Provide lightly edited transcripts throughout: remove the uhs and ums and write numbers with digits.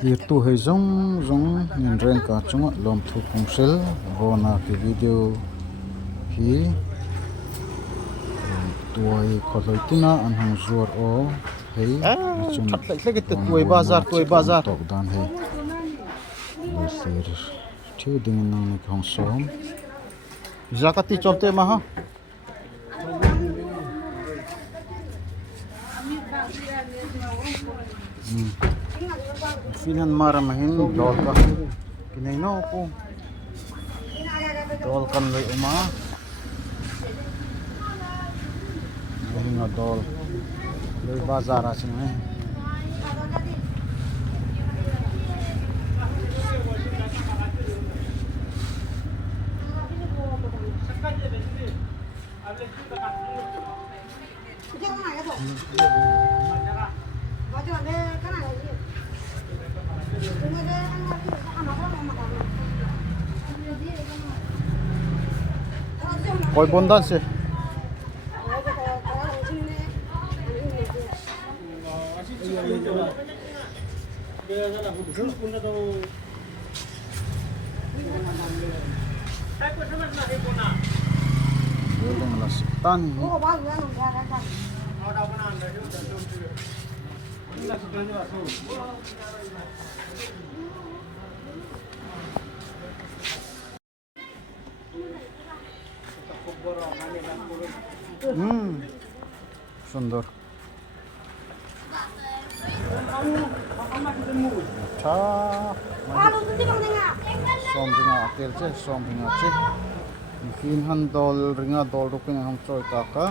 itu hei zong nin reng ka chunga lom thu khung sel bona ki video hi tuai khawhloi tina an hang zuar o hei chung tuai bazar tok dan hei sir thiu ding nang ni khong som zakati chomte ma ha finan mara mahin dol ka kinai no ko dol kan loi uma hinga dol loi bazar asin hai koi bondan se Belum lah setan. Sunder. Cha. Som ringa atel che, som ringa che. Fin han dol ringa dol rupin ang choi taka.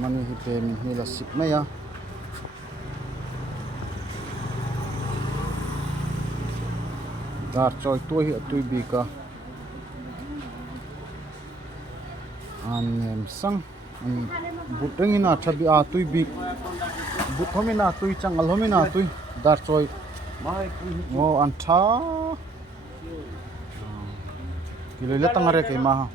Mani hite min hila sip maya. Darchawi tuai bika. An sang butengina chabi a tui bik buthomina tui changalhomina tui Darchawi ngo antha kilele tangare ke ma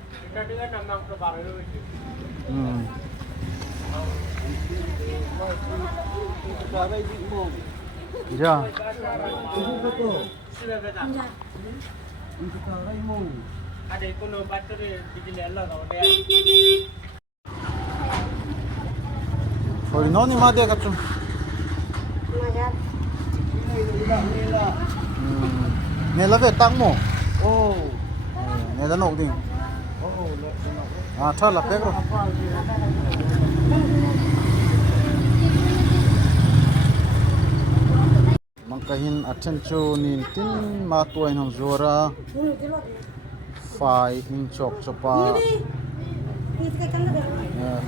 ja ada kono batere bijile alla gawde Foi noni ma de kachum nela ve tang mo oh nela nok ding ah thala pekro mangkahin attention nin tin ma tuai nam zora fai in chok chopa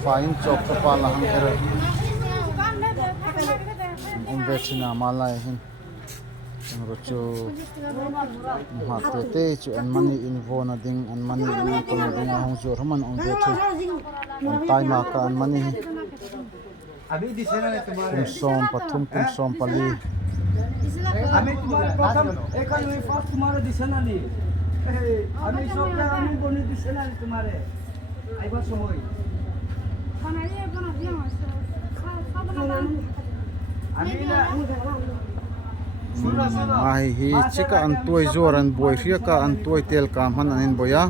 fai in chok chopa la hang er vechina malai hin rocho ma te chu an mani in vona ding an mani in ko ding hong zo roman on vechu tai ma ka an mani abi disena ne tumare kum som pathum kum som pali ami tumare pratham ekan me first tumare disena ni আমি সবটা আমি বনি দিছি না তোমারে আইবা সময় খানাই বনা দিয়া আছে আমি না ai hi chika an tuai zuar an boi ria ka an tuai tel kam han anin boya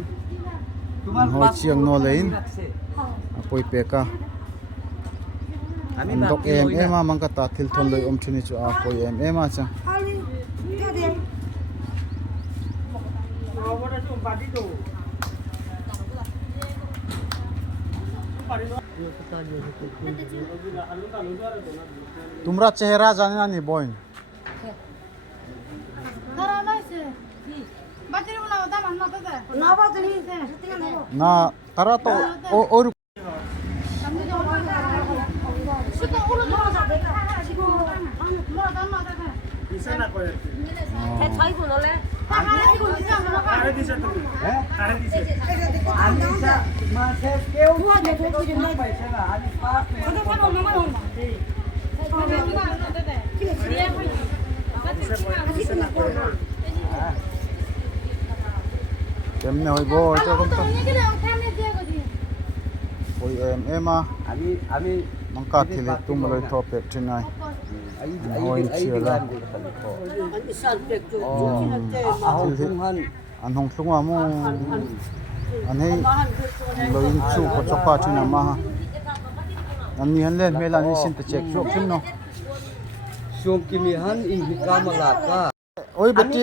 an hoi chiang no lein apoi pe ka an dok em ma mangka ta thil thon loi om thini chu a poi em ma cha तुम्हारा चेहरा जाने नहीं बोइन ना तारा तो और Kemne hoi bo cho kom to. Hoi em à. Ami mangka thile tum loi thopet thinai. hoi chiala an hong thlunga mo an hei loin chu ko choka thina ma an ni han len mel an sin te chek chok thin no Sung kimi han in hikama laka. oi beti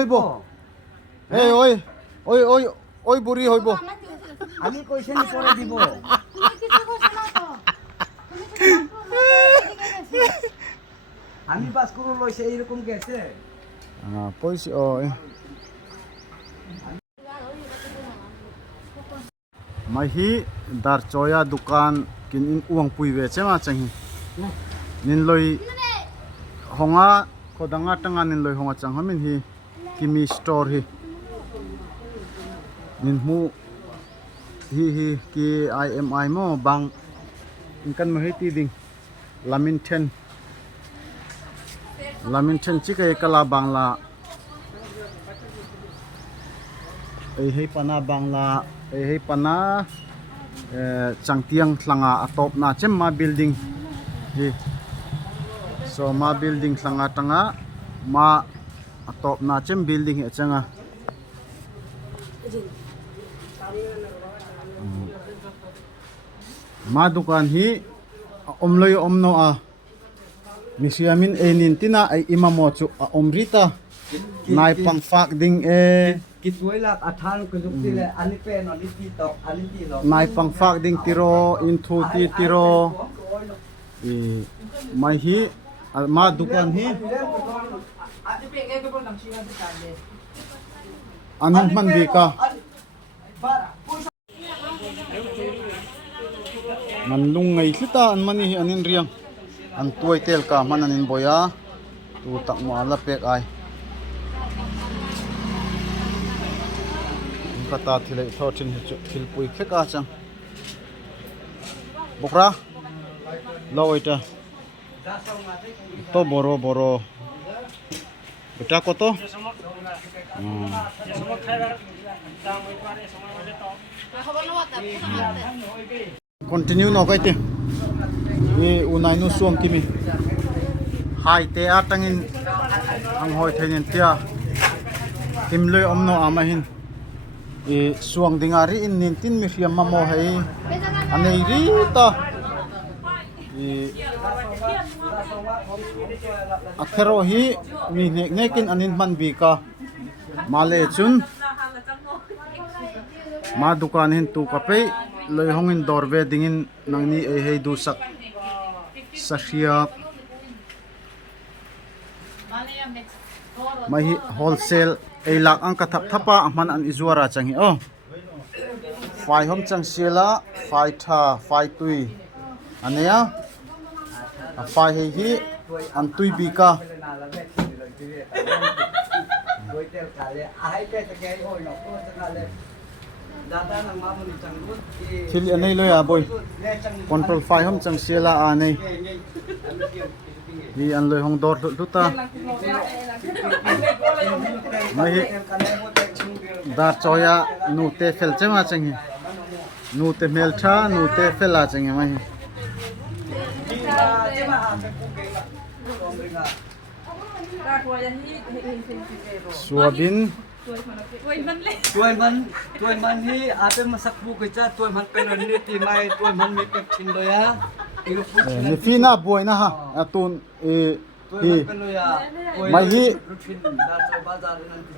oi bo hey oi buri hoi bo Ani ko isen ni pore dibo. Ami bas kuro loi se erokom gese. pois oi mai hi Darchawi dukan kin in uang pui ve chema changi nin loi honga khodanga tanga nin loi honga chang hamin hi kimi store hi nin mu hi ki IMI mo bang in kan mahi ti ding lamin 10 chi kai kala bangla ei hei pana bangla ei hei pana changtiang thlanga atop na chem ma building hi so ma building thlanga tanga ma atop na chem building hi changa ma dukan hi omloi omno a misiamin enin tina ai imamo chu omrita nai pangfak ding Kituai lak athan ko jukti le ani pe no ni ti tok ani ti no. nai pangfak ding tiro inthu ti tiro i mai hi ma dukan hi anong man bi ka man lungai thita an mani hi anin riang an tuai tel ka man anin boya tu tak ma la pek ai kata thilai thothin thil pui kheka chang bokra loita to boro beta ko to continue no kai te ni unai nu suam kimi hai te atangin ang hoi thein tia timloi omno amahin e suang dingari in nin tin mi fiam mamo hai anei ri ta e akhero hi mi nekin anin man bi ka male chun ma dukan hin tu ka pe loi hongin dorve dingin nangni e hei du sak sahia mai wholesale ei lak ang ka thap thapa man an izuara changi o fai hom chang sela fai tha fai tui ania a fai hi an tui bi ka thil anei loya boy control fai hom chang sela a nei hi an loi hong dor luta mai Darchawi nu te fel chema changi nu te mel tha nu te fela changi mai suabin tuai man hi ape masak bu ke cha tuai man pen ni ti mai tuai man mi pek thin do ya ni fina buaina ha atun hi mai hi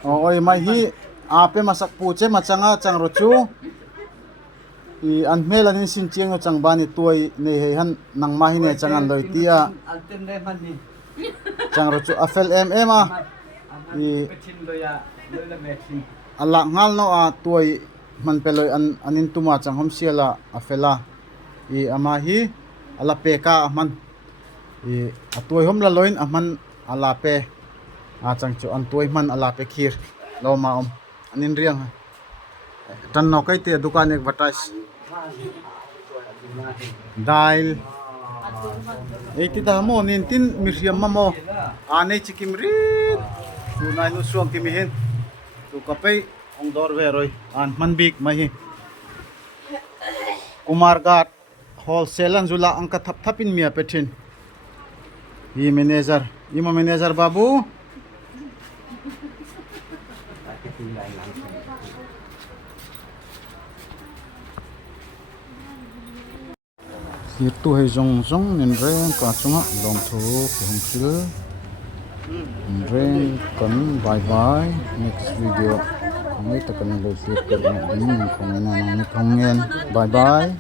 oi mai hi ape masak pu che machanga changro chu i an mel anin sin chiang no changbani tuai nei he han nangma hi ne changan loi tia changro chu afel mm a i ala ngal no a tuai man peloi anin tuma changhom siala afela i ama hi ala pe ka man i atuai hom la loin aman ala pe a changchu an tuai man ala pe khir lo ma anin riang tan no kai te dukan advertise dail eiti ta mo nin tin miriam mamo anei chikim ri tu nai nu suang kimi hin tu kapai ong dor ve roi an man big mai hi kumar gat wholesale an zula ang ka thap thapin mia pethin Hi manager. Ima manager babu. Ketinggalan langsung. Itu hai zong nin reng ka chunga dong thu ki hung sil. Reng kan bye bye next video. Ngai ta kan lo flip ko na din ko na ni thongen. Bye bye.